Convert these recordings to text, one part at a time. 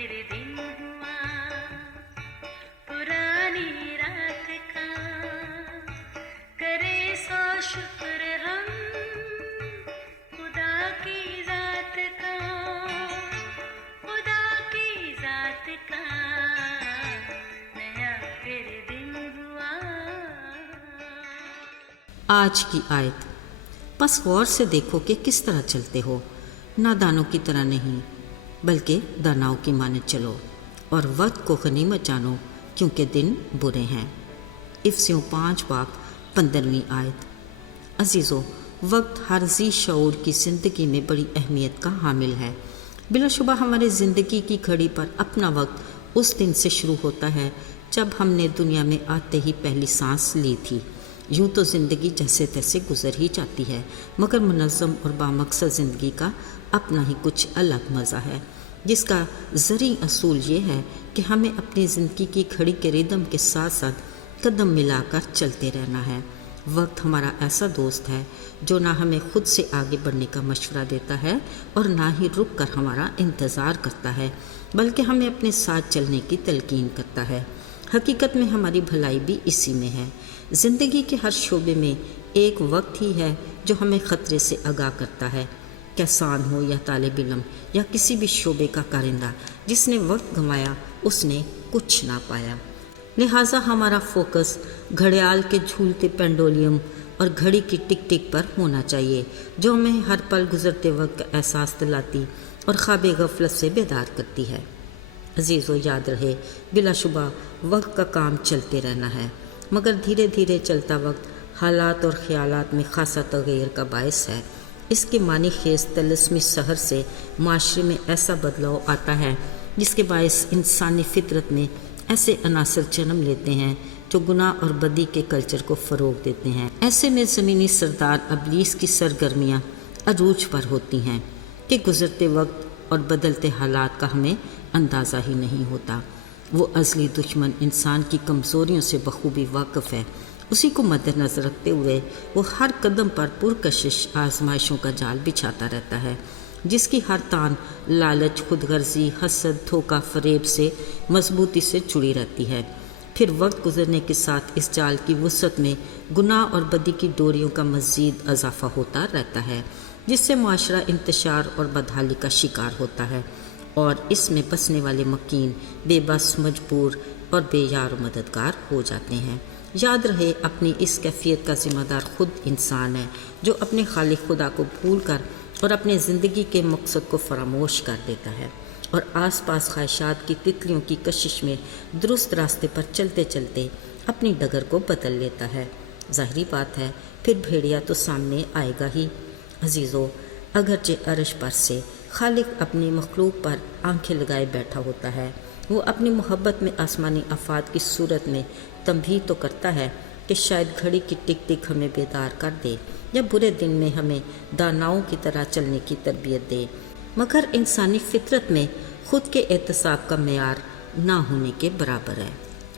फिर दिन हुआ पुरानी रात का, करे सो शुक्र हम खुदा की जात का, खुदा की जात का, नया फिर दिन हुआ। आज की आयत, बस गौर से देखो कि किस तरह चलते हो, नादानों की तरह नहीं बल्कि दानाओं की माने चलो, और वक्त को गनीमत जानो क्योंकि दिन बुरे हैं। इफ्सियों 5 बाब 15वीं आयत। अजीज़ों, वक्त हर जी शऊर की ज़िंदगी में बड़ी अहमियत का हामिल है। बिलाशुबा हमारे ज़िंदगी की घड़ी पर अपना वक्त उस दिन से शुरू होता है जब हमने दुनिया में आते ही पहली सांस ली थी। यूँ तो ज़िंदगी जैसे तैसे गुजर ही जाती है, मगर मुनज़्ज़म और बामकसद ज़िंदगी का अपना ही कुछ अलग मज़ा है, जिसका ज़री असूल ये है कि हमें अपनी ज़िंदगी की घड़ी के रिदम के साथ साथ कदम मिलाकर चलते रहना है। वक्त हमारा ऐसा दोस्त है जो ना हमें खुद से आगे बढ़ने का मशवरा देता है और ना ही रुक कर हमारा इंतज़ार करता है, बल्कि हमें अपने साथ चलने की तलकीन करता है। हकीकत में हमारी भलाई भी इसी में है। ज़िंदगी के हर शोबे में एक वक्त ही है जो हमें ख़तरे से आगाह करता है। किसान हो या तालिब इल्म या किसी भी शोबे का कारिंदा, जिसने वक्त गंवाया उसने कुछ ना पाया। लिहाजा हमारा फोकस घड़ियाल के झूलते पेंडोलियम और घड़ी की टिक टिक पर होना चाहिए, जो हमें हर पल गुजरते वक्त का एहसास दिलाती और ख्वाब गफलत से बेदार करती है। अजीज़ों, याद रहे, बिलाशुबा वक्त का काम चलते रहना है, मगर धीरे धीरे चलता वक्त हालात और ख़यालात में खासा तग़य्युर का बायस है। इसके मानी खेज़ तलस्मी सहर से माशरे में ऐसा बदलाव आता है जिसके बायस इंसानी फितरत में ऐसे अनासर जन्म लेते हैं जो गुनाह और बदी के कल्चर को फ़रोग़ देते हैं। ऐसे में ज़मीनी सरदार इब्लीस की सरगर्मियाँ अरूज पर होती हैं कि गुज़रते वक्त और बदलते हालात का हमें अंदाज़ा ही नहीं होता। वो अज़ली दुश्मन इंसान की कमज़ोरियों से बखूबी वाकिफ़ है। उसी को मद्देनज़र रखते हुए वो हर कदम पर पुरकशिश आजमाइशों का जाल बिछाता रहता है, जिसकी हर तान लालच, खुदगर्जी, हसद, धोखा, फ़रेब से मजबूती से जुड़ी रहती है। फिर वक्त गुजरने के साथ इस जाल की वुसअत में गुनाह और बदी की डोरियों का मज़ीद इजाफ़ा होता रहता है, जिससे मुआशरा इंतशार और बदहाली का शिकार होता है और इसमें बसने वाले मकीन बेबस, मजबूर और बेयार मददगार हो जाते हैं। याद रहे, अपनी इस कैफियत का ज़िम्मेदार खुद इंसान है, जो अपने खालिक खुदा को भूल कर और अपने ज़िंदगी के मकसद को फरामोश कर देता है और आसपास ख्वाहिशात की तितलियों की कशिश में दुरुस्त रास्ते पर चलते चलते अपनी डगर को बदल लेता है। ज़ाहिरी बात है, फिर भेड़िया तो सामने आएगा ही। अजीज़ों, अगरचे अर्श पर से खालिक अपनी मखलूक पर आंखें लगाए बैठा होता है, वो अपनी मोहब्बत में आसमानी आफात की सूरत में तंबीह तो करता है कि शायद घड़ी की टिक टिक हमें बेदार कर दे या बुरे दिन में हमें दानाओं की तरह चलने की तरबियत दे, मगर इंसानी फितरत में खुद के एहतसाब का मेयार ना होने के बराबर है।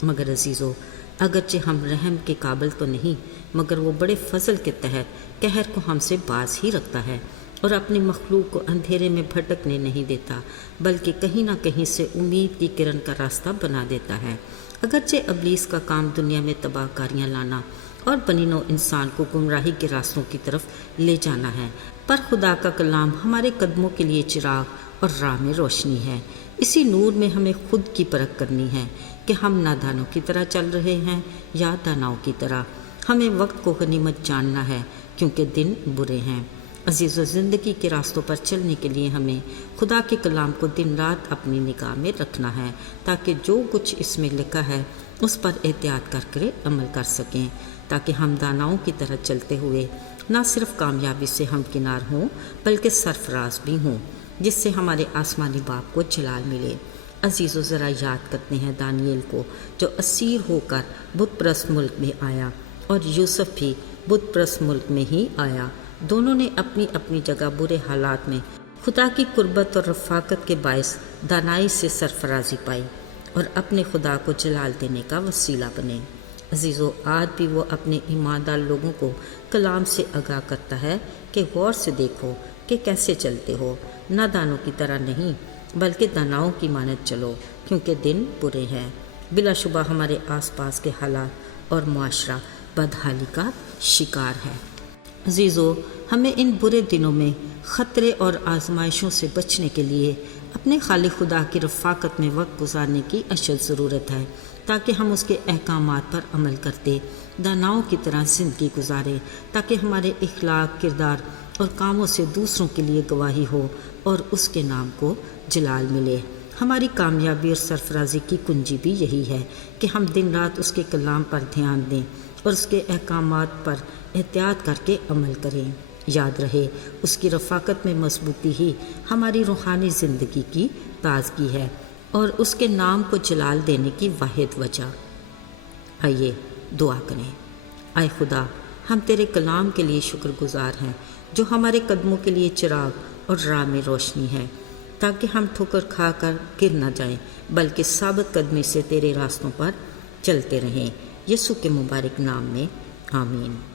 मगर अजीज़ों, अगरचे हम रहम के काबिल तो नहीं, मगर वो बड़े फजल के तहत कहर को हमसे बाज ही रखता है और अपनी मखलूक को अंधेरे में भटकने नहीं देता, बल्कि कहीं ना कहीं से उम्मीद की किरण का रास्ता बना देता है। अगरचे इब्लीस का काम दुनिया में तबाहकारियाँ लाना और बनीनो इंसान को गुमराही के रास्तों की तरफ ले जाना है, पर खुदा का कलाम हमारे कदमों के लिए चिराग और राह में रोशनी है। इसी नूर में हमें खुद की परख करनी है कि हम नादानों की तरह चल रहे हैं या दानाओं की तरह। हमें वक्त को गनीमत जानना है क्योंकि दिन बुरे हैं। अजीज़ों, ज़िंदगी के रास्तों पर चलने के लिए हमें खुदा के कलाम को दिन रात अपनी निगाह में रखना है, ताकि जो कुछ इसमें लिखा है उस पर एहतियात करके अमल कर सकें, ताकि हम दानाओं की तरह चलते हुए न सिर्फ कामयाबी से हमकिनार हों बल्कि सरफराज भी हों, जिससे हमारे आसमानी बाप को जलाल मिले। अजीज़ों, ज़रा याद करते हैं दानियल को, जो असीर होकर बुत परस्त मुल्क में आया, और यूसुफ भी बुत परस्त मुल्क में ही आया। दोनों ने अपनी अपनी जगह बुरे हालात में खुदा की कुर्बत और रफ़ाकत के बायस दानाई से सरफराजी पाई और अपने खुदा को जलाल देने का वसीला बने। अजीज़ों, आज भी वो अपने ईमानदार लोगों को कलाम से आगाह करता है कि गौर से देखो کہ کیسے چلتے ہو، نادانوں کی طرح نہیں بلکہ داناؤں کی مانند چلو، کیونکہ دن برے ہیں۔ بلا شبہ ہمارے آس پاس کے حالات اور معاشرہ بدحالی کا شکار ہے۔ عزیزو، ہمیں ان برے دنوں میں خطرے اور آزمائشوں سے بچنے کے لیے اپنے خالق خدا کی رفاقت میں وقت گزارنے کی اشد ضرورت ہے، تاکہ ہم اس کے احکامات پر عمل کرتے داناؤں کی طرح زندگی گزاریں، تاکہ ہمارے اخلاق، کردار اور کاموں سے دوسروں کے لیے گواہی ہو اور اس کے نام کو جلال ملے۔ ہماری کامیابی اور سرفرازی کی کنجی بھی یہی ہے کہ ہم دن رات اس کے کلام پر دھیان دیں اور اس کے احکامات پر احتیاط کر کے عمل کریں۔ یاد رہے، اس کی رفاقت میں مضبوطی ہی ہماری روحانی زندگی کی تازگی ہے اور اس کے نام کو جلال دینے کی واحد وجہ۔ آئیے دعا کریں۔ اے خدا، ہم تیرے کلام کے لیے شکر گزار ہیں جو ہمارے قدموں کے لیے چراغ اور راہ میں روشنی ہے، تاکہ ہم ٹھوکر کھا کر گر نہ جائیں بلکہ ثابت قدمی سے تیرے راستوں پر چلتے رہیں۔ یسوع کے مبارک نام میں آمین۔